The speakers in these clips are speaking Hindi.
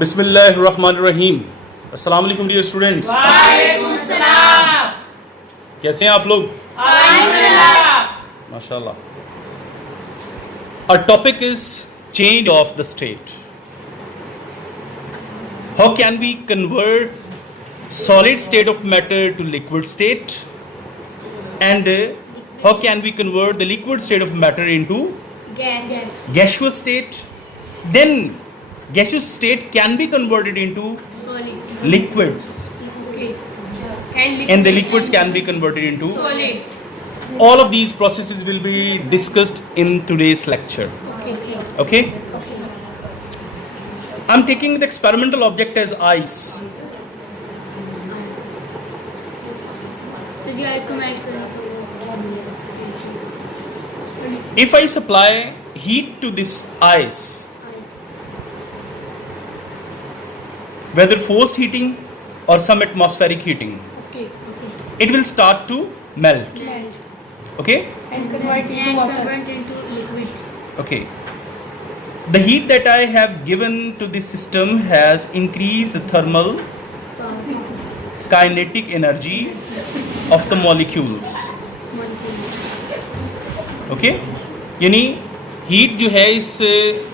बिस्मिल्लाहिर्रहमानिर्रहीम। अस्सलाम वालेकुम डियर स्टूडेंट्स। वालेकुम सलाम। कैसे हैं आप लोग? अल्हम्दुलिल्लाह। माशाल्लाह। Our topic is change of the state. How can we convert solid state of matter to liquid state? And how can we convert the liquid state of matter into gaseous state? Then gaseous state can be converted into liquids, and the liquids can be converted into solid. all of these processes will be discussed in today's lecture. Okay? I'm taking the experimental object as ice. So the ice को melt करो. If I supply heat to this ice, whether forced heating or some atmospheric heating, Okay. it will start to melt. Melt. Okay? And convert into And water. convert into liquid. Okay. The heat that I have given to this system has increased the thermal Power. kinetic energy of the molecules. Molecule. Okay? यानी हीट जो है इस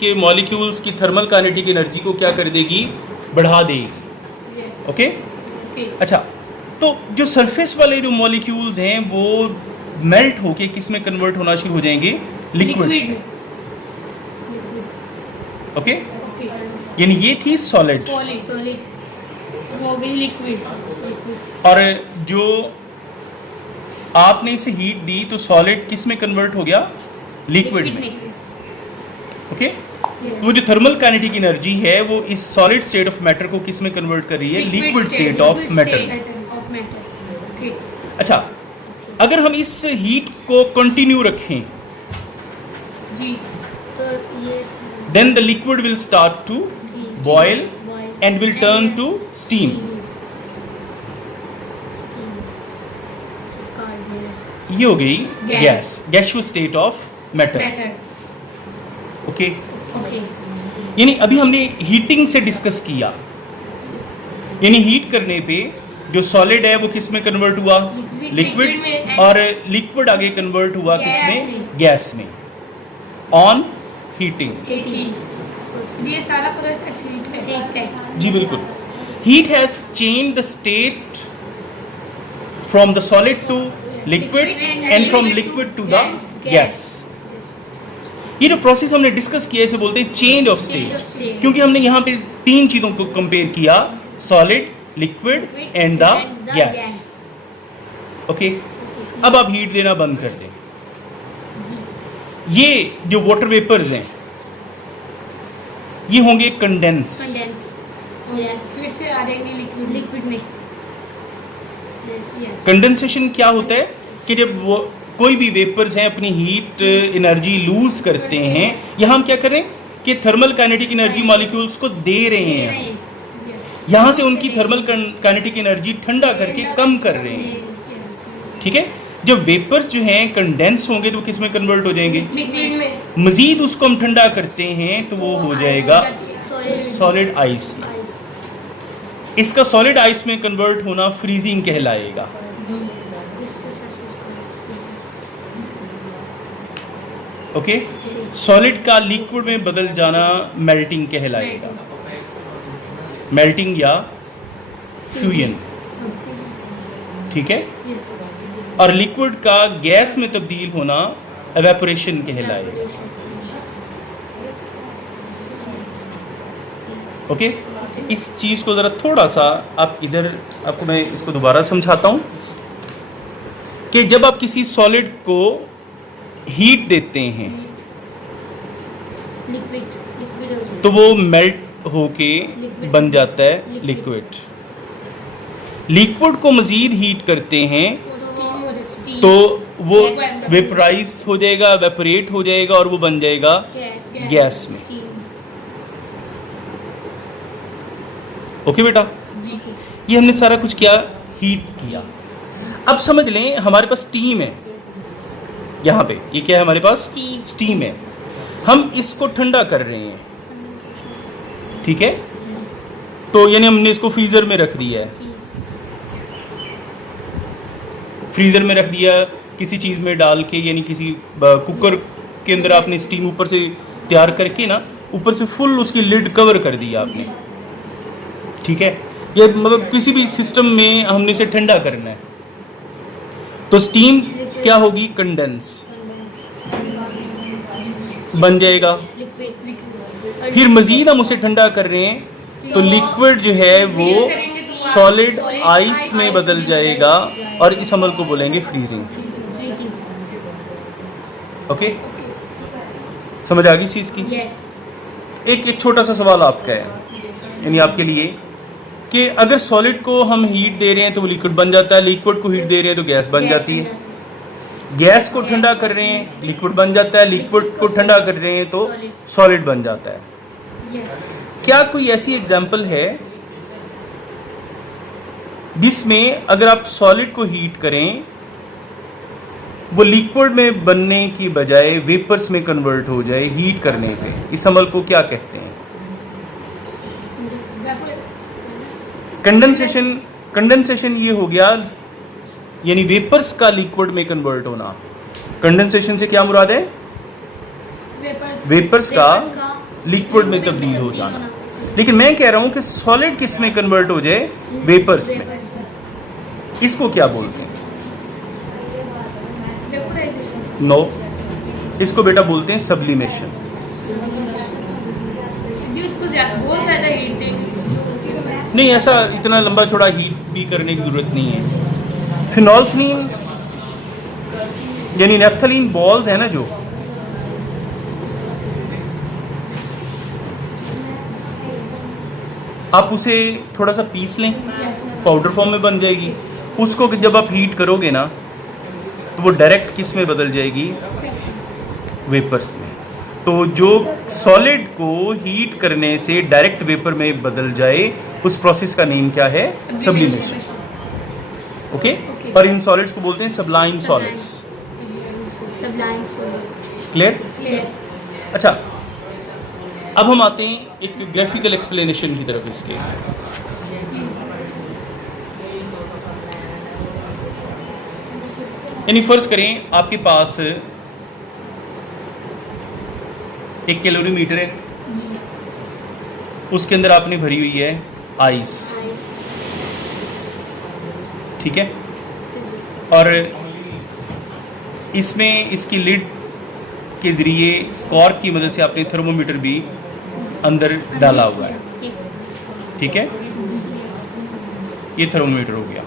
के मॉलिक्यूल्स की थर्मल काइनेटिक एनर्जी को क्या कर देगी? बढ़ा देगी. Yes. ओके? Okay. अच्छा, तो जो सरफेस वाले जो मॉलिक्यूल्स हैं वो मेल्ट होके किस में कन्वर्ट होना शुरू हो जाएंगे? Liquids Liquid. में. ओके? Okay. यानी ये थी सॉलिड. Solid. Solid. हो गई liquid. और जो आपने इसे हीट दी तो सॉलिड किस में कन्वर्ट हो गया? लिक्विड में. ओके? Yes. वो जो थर्मल काइनेटिक एनर्जी है वो इस सॉलिड स्टेट ऑफ मैटर को किस में कन्वर्ट कर रही है? Liquid liquid state, state of Liquid matter. state of matter. Okay. अच्छा, अगर हम इस हीट को कंटिन्यू रखें जी. तो ये then the liquid will start to boil and will turn to steam. ये हो गई Gas. Gas, gaseous state of matter. Matter. Okay? Okay. यानी अभी हमने हीटिंग से डिस्कस किया, यानी हीट करने पे जो सॉलिड है वो किस में कन्वर्ट हुआ? Liquid. लिक्विड. Liquid में. और लिक्विड आगे कन्वर्ट हुआ Gas किसमें? में. गैस में. On heating. 18. ये सारा प्रोसेस हीट है. ठीक है. जी बिल्कुल. Heat has change the state from the solid to liquid and from liquid to the gas. ये जो प्रोसेस हमने डिस्कस किया इसे बोलते हैं change of Change of state, state. क्योंकि हमने यहाँ पे तीन चीजों को कंपेयर किया, solid, liquid and the gas. Okay? अब आप हीट देना बंद कर दें. ये जो वाटर वेपर्स हैं ये होंगे कंडेंस. Condense. Yes. फिर से आ जाएंगे liquid. Liquid में. Yes. Yes. कंडेंसेशन क्या होता है कि जब वो कोई भी वेपर्स हैं अपनी हीट एनर्जी लूज करते हैं, यहाँ हम क्या करें कि थर्मल काइनेटिक एनर्जी मॉलिक्यूल्स को दे रहे हैं, यहाँ से उनकी थर्मल काइनेटिक एनर्जी ठंडा करके कम कर रहे हैं. ठीक है? जब वेपर्स जो हैं कंडेंस होंगे तो किस में कन्वर्ट हो जाएंगे? Liquid में. मजीद उसको हम ठंडा करते हैं तो वो हो जाएगा Solid. सॉलिड आइस में. Ice. इसका सॉलिड आइस में कन्वर्ट होना फ्रीजिंग कहलाएगा. This process is called okay? Solid का लिक्विड में बदल जाना मेल्टिंग कहलाएगा. मेल्टिंग या फ्यूजन. ठीक है? और लिक्विड का गैस में तब्दील होना एवेपोरेशन कहलाएगा. ओके? इस चीज़ को ज़रा थोड़ा सा आप इधर, आपको मैं इसको दोबारा समझाता हूँ कि जब आप किसी सॉलिड को हीट देते हैं Liquid. Liquid हो जाए. तो वो मेल्ट होके बन जाता है लिक्विड. लिक्विड को मज़ीद हीट करते हैं Steam हो जाती. Steam. तो वो Gas. वेपराइज हो जाएगा, वेपोरेट हो जाएगा और वो बन जाएगा Gas. गैस में. Steam. ओके बेटा? जी. ये हमने सारा कुछ किया, हीट किया. अब समझ लें हमारे पास स्टीम है, यहाँ पे ये क्या है हमारे पास? Steam. स्टीम है. हम इसको ठंडा कर रहे हैं. ठीक है? तो यानी हमने इसको फ्रीज़र में रख दिया है, फ्रीज़र में रख दिया किसी चीज़ में डाल के, यानी किसी कुकर के अंदर आपने स्टीम ऊपर से तैयार करके ना, ऊपर से फुल उसकी लिड कवर कर दिया आपने, ठीक है। ये मतलब किसी भी सिस्टम में हमने इसे ठंडा करना है, तो स्टीम क्या होगी, कंडेंस बन जाएगा। लिक्विड। फिर मज़ीद हम उसे ठंडा कर रहे हैं तो लिक्विड जो है वो सॉलिड आइस में बदल जाएगा और इस अमल को बोलेंगे फ्रीजिंग। फ्रीजिंग। ओके, समझ आ गई चीज़ की। यस। एक छोटा सा सवाल आपका है, यानी आपके लिए, कि अगर सॉलिड को हम हीट दे रहे हैं तो वो लिक्विड बन जाता है, लिक्विड को हीट दे रहे हैं तो गैस बन जाती है, गैस को ठंडा कर रहे हैं लिक्विड बन जाता है, लिक्विड को ठंडा कर रहे हैं तो सॉलिड बन जाता है। Yes. क्या कोई ऐसी एग्जांपल है जिसमें अगर आप सॉलिड को हीट करें वो लिक्विड में बनने की बजाय वेपर्स में कन्वर्ट हो जाए हीट करने पे? इस अमल को क्या कहते हैं? कंडेंसेशन। कंडेंसेशन ये हो गया यानी वेपर्स का लिक्विड में कन्वर्ट होना। कंडेंसेशन से क्या मुराद है? वेपर्स का लिक्विड में तब्दील हो जाना। लेकिन मैं कह रहा हूं कि सॉलिड किस में कन्वर्ट हो जाए? वेपर्स में। इसको क्या बोलते हैं? नो, इसको बेटा बोलते हैं सब्लिमेशन। बहुत ज्यादा हीट देंगे। नहीं, ऐसा इतना लंबा चौड़ा हीट भी करने की जरूरत नहीं है। फिनोल्फिनीन यानी नेफ्थलीन बॉल्स है ना, जो आप उसे थोड़ा सा पीस लें, पाउडर फॉर्म में बन जाएगी। उसको जब आप हीट करोगे ना तो वो डायरेक्ट किस में बदल जाएगी? वेपर्स में। तो जो सॉलिड को हीट करने से डायरेक्ट वेपर में बदल जाए उस प्रोसेस का नेम क्या है? सब्लिमेशन। ओके। और इन सॉलिड्स को बोलते हैं sublime solids. Sublime solid. Clear? Yes. अच्छा, अब हम आते हैं एक ग्राफिकल एक्सप्लेनेशन की तरफ इसके। यानी फर्ज करें आपके पास एक कैलोरीमीटर है, उसके अंदर आपने भरी हुई है आइस, ठीक है, और इसमें इसकी लिड के ज़रिए कॉर्क की मदद से आपने थर्मोमीटर भी अंदर डाला हुआ है, ठीक है। ये थर्मोमीटर हो गया।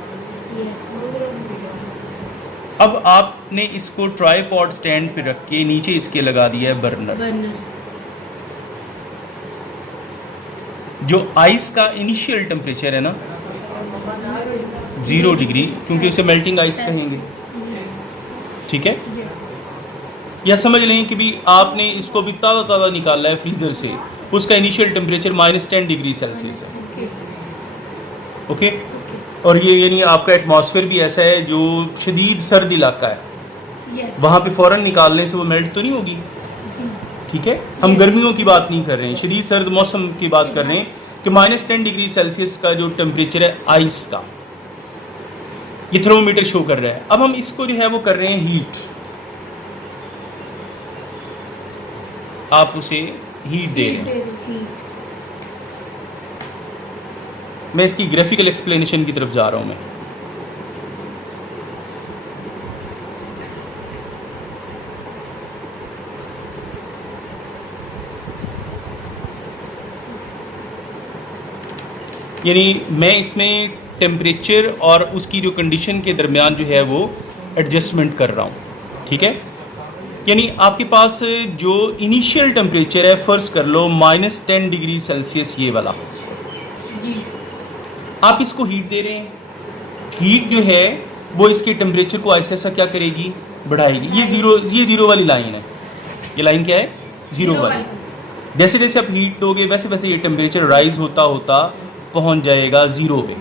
अब आपने इसको ट्राइपॉड स्टैंड पे रख के नीचे इसके लगा दिया है बर्नर। जो आइस का इनिशियल टेम्परेचर है ना 0 डिग्री, क्योंकि इसे मेल्टिंग आइस कहेंगे, ठीक है। या समझ लें कि भी आपने इसको भी ताज़ा ताज़ा निकाला है फ्रीज़र से, उसका इनिशियल टेम्परेचर -10 डिग्री सेल्सियस है, ओके। और ये यानी आपका एटमॉस्फेयर भी ऐसा है जो शदीद सर्द इलाका है, वहाँ पे फ़ौरन निकालने से वो मेल्ट तो नहीं होगी, ठीक है। हम गर्मियों की बात नहीं कर रहे हैं, शदीद सर्द मौसम की बात कर रहे हैं कि -10 डिग्री सेल्सियस का जो टेम्परेचर है आइस का, ये थर्मोमीटर शो कर रहा है। अब हम इसको जो है वो कर रहे हैं हीट, आप उसे हीट दे रहे हैं। मैं इसकी ग्राफिकल एक्सप्लेनेशन की तरफ जा रहा हूं मैं। यानी मैं इसमें टेम्परेचर और उसकी जो कंडीशन के दरमियान जो है वो एडजस्टमेंट कर रहा हूं, ठीक है। यानी आपके पास जो इनिशियल टेम्परेचर है फर्ज कर लो -10 डिग्री सेल्सियस, ये वाला आप इसको हीट दे रहे हैं। हीट जो है वो इसके टेम्परेचर को ऐसा ऐसा क्या करेगी? बढ़ाएगी। ये जीरो वाली लाइन है, ये लाइन क्या है? जीरो वाली। जैसे जैसे आप हीट दोगे वैसे वैसे ये टेम्परेचर राइज होता होता पहुंच जाएगा 0 पे।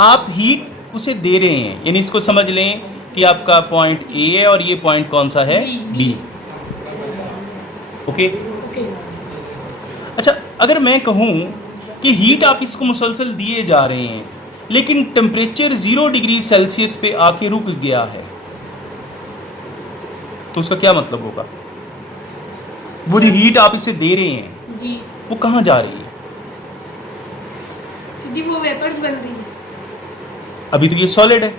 आप हीट उसे दे रहे हैं, यानी इसको समझ लें कि आपका पॉइंट ए है और ये पॉइंट कौन सा है? B, okay. अच्छा, अगर मैं कहूँ कि हीट आप इसको मुसलसल दिए जा रहे हैं लेकिन टेम्परेचर 0 डिग्री सेल्सियस पे आके रुक गया है, तो उसका क्या मतलब होगा? वो जो हीट आप इसे दे रहे हैं जी वो कहाँ जा रही है? सीधी वो वेपर्स बन रही है। अभी तो ये सॉलिड है,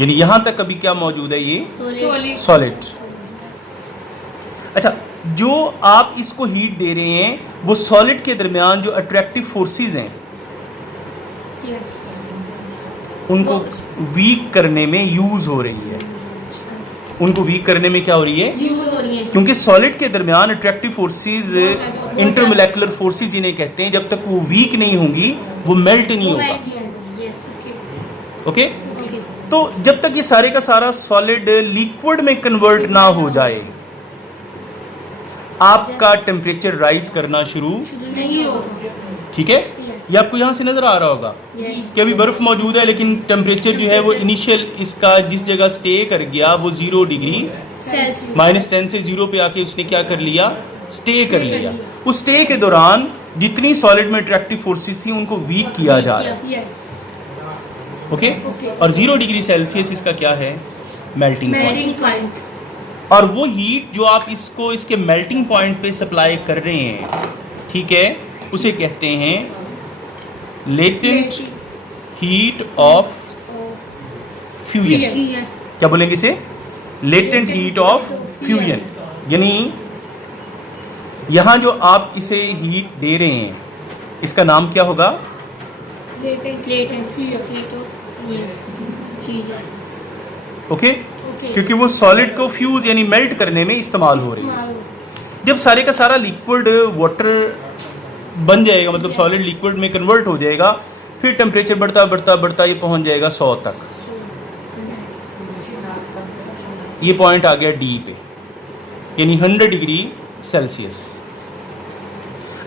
यानी यहां तक अभी क्या मौजूद है? ये सॉलिड सॉलिड। अच्छा, जो आप इसको हीट दे रहे हैं वो सॉलिड के दरमियान जो अट्रैक्टिव फोर्सेस हैं यस उनको वीक करने में यूज हो रही है। उनको वीक करने में क्या हो रही है? यूज हो रही है। क्योंकि सॉलिड के दरमियान अट्रैक्टिव फोर्सेस, इंटरमोलेकुलर फोर्सेस जिन्हें कहते हैं, जब तक वो वीक नहीं होंगी वो मेल्ट नहीं होगा। यस। Okay, okay. तो जब तक ये सारे का सारा सॉलिड लिक्विड में कन्वर्ट ना हो जाए आपका टेम्परेचर राइज करना शुरू नहीं होगा। ठीक है? ये आपको यहाँ से नजर आ रहा होगा कि अभी बर्फ मौजूद है लेकिन टेम्परेचर जो है वो इनिशियल इसका जिस जगह स्टे कर गया वो 0 डिग्री -10 से 0 पे आके उसने क्या कर लिया? स्टे कर लिया। उस स्टे के दौरान जितनी सॉलिड में अट्रैक्टिव फोर्सेस थी उनको वीक किया जा रहा है। यस ओके, और 0 डिग्री सेल्सियस इसका क्या है? Melting point. Melting point. और वो हीट जो आप इसको इसके मेल्टिंग पॉइंट पे सप्लाई कर रहे हैं, ठीक है, उसे कहते हैं लेटेंट हीट ऑफ फ्यूजन। क्या बोलेंगे इसे? Latent heat of fusion. यानी यहाँ जो आप इसे हीट दे रहे हैं इसका नाम क्या होगा? लेटेंट ओके, क्योंकि वो सॉलिड को फ्यूज यानी मेल्ट करने में इस्तेमाल हो रही है। जब सारे का सारा लिक्विड वाटर बन जाएगा, मतलब सॉलिड लिक्विड में कन्वर्ट हो जाएगा, फिर टेम्परेचर बढ़ता बढ़ता बढ़ता ये पहुंच जाएगा 100 तक। ये पॉइंट आ गया डी पे, यानी 100 डिग्री सेल्सियस।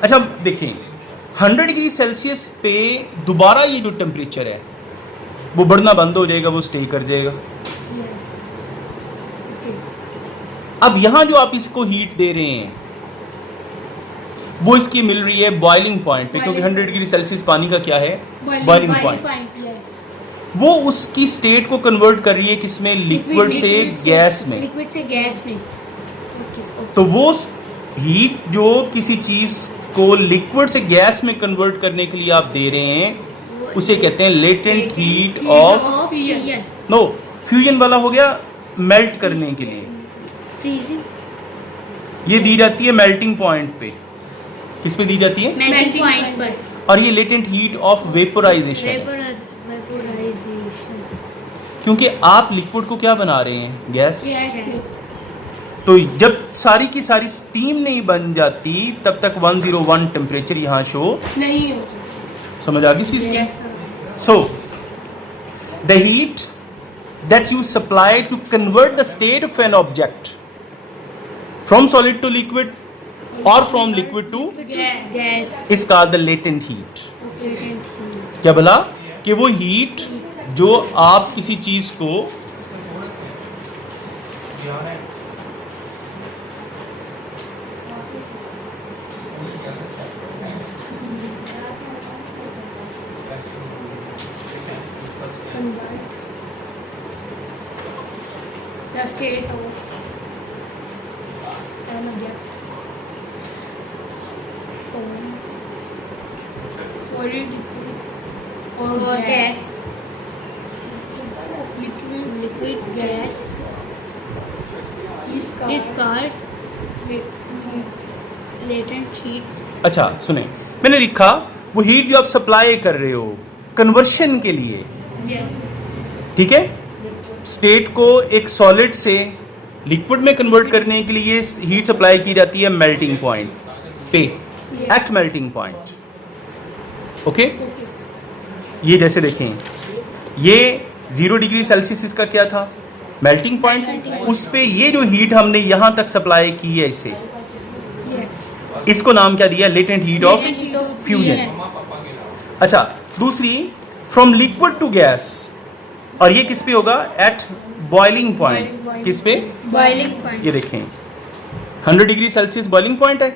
अच्छा देखें, 100 डिग्री सेल्सियस पे दोबारा ये जो टेम्परेचर है वो बढ़ना बंद हो जाएगा, वो स्टे कर जाएगा। अब यहां जो आप इसको हीट दे रहे हैं वो इसकी मिल रही है बॉइलिंग पॉइंट पे, क्योंकि 100 डिग्री सेल्सियस पानी का क्या है? Boiling point. वो उसकी स्टेट को कन्वर्ट कर रही है किसमें? लिक्विड से गैस में। लिक्विड से गैस में। तो वो हीट जो किसी चीज को लिक्विड से गैस में कन्वर्ट करने के लिए आप दे रहे हैं उसे कहते हैं latent heat of fusion. No, fusion वाला हो गया मेल्ट करने के लिए। फ्रीजिंग ये दी जाती है मेल्टिंग पॉइंट पे। किस पे दी जाती है? मेल्टिंग पॉइंट पर। और ये latent heat of vaporisation, vaporisation. क्योंकि आप लिक्विड को क्या बना रहे हैं? गैस। यस तो जब सारी की सारी स्टीम नहीं बन जाती तब तक 101 टेम्परेचर यहाँ शो नहीं होगा। समझ आ गई चीज की? So the heat that you supply to convert the state of an object from solid to liquid or from liquid to gas. is called the latent heat। Latent heat. क्या बोला? कि वो हीट जो आप किसी चीज को The state of an object solid liquid or gas liquid gas is is called latent latent heat. अच्छा सुने, मैंने लिखा वो हीट जो आप सप्लाई कर रहे हो कन्वर्शन के लिए, yes ठीक है, स्टेट को एक सॉलिड से लिक्विड में कन्वर्ट करने के लिए हीट सप्लाई की जाती है मेल्टिंग पॉइंट पे, एट मेल्टिंग पॉइंट। ओके, ये जैसे देखें, ये 0 डिग्री सेल्सियस इसका क्या था? Melting point. उस पे ये जो हीट हमने यहां तक सप्लाई की है इसे, yes इसको नाम क्या दिया? Latent heat of latent heat of fusion. अच्छा, दूसरी फ्रॉम लिक्विड टू गैस, और ये किस पे होगा? At boiling point. किस पे? Boiling point. ये देखें 100 डिग्री सेल्सियस बॉइलिंग पॉइंट है,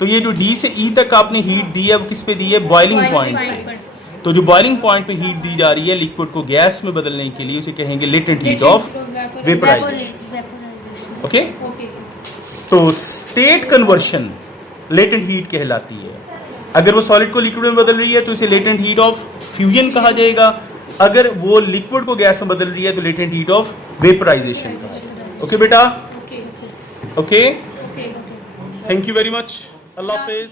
तो ये जो डी से ई तक आपने हीट दी है वो किस पे दी है? बॉइलिंग पॉइंट पे। तो जो बॉइलिंग पॉइंट पे हीट दी जा रही है लिक्विड को गैस में बदलने के लिए, उसे कहेंगे latent heat of vaporization. Okay, okay तो स्टेट कन्वर्शन लेटेंट हीट कहलाती है। अगर वो सॉलिड को लिक्विड में बदल रही है तो इसे लेटेंट हीट ऑफ फ्यूजन कहा जाएगा। अगर वो लिक्विड को गैस में बदल रही है तो लेटेंट हीट ऑफ वेपराइजेशन कहा जाएगा। ओके बेटा, okay okay, okay thank you very much, Allah Hafiz.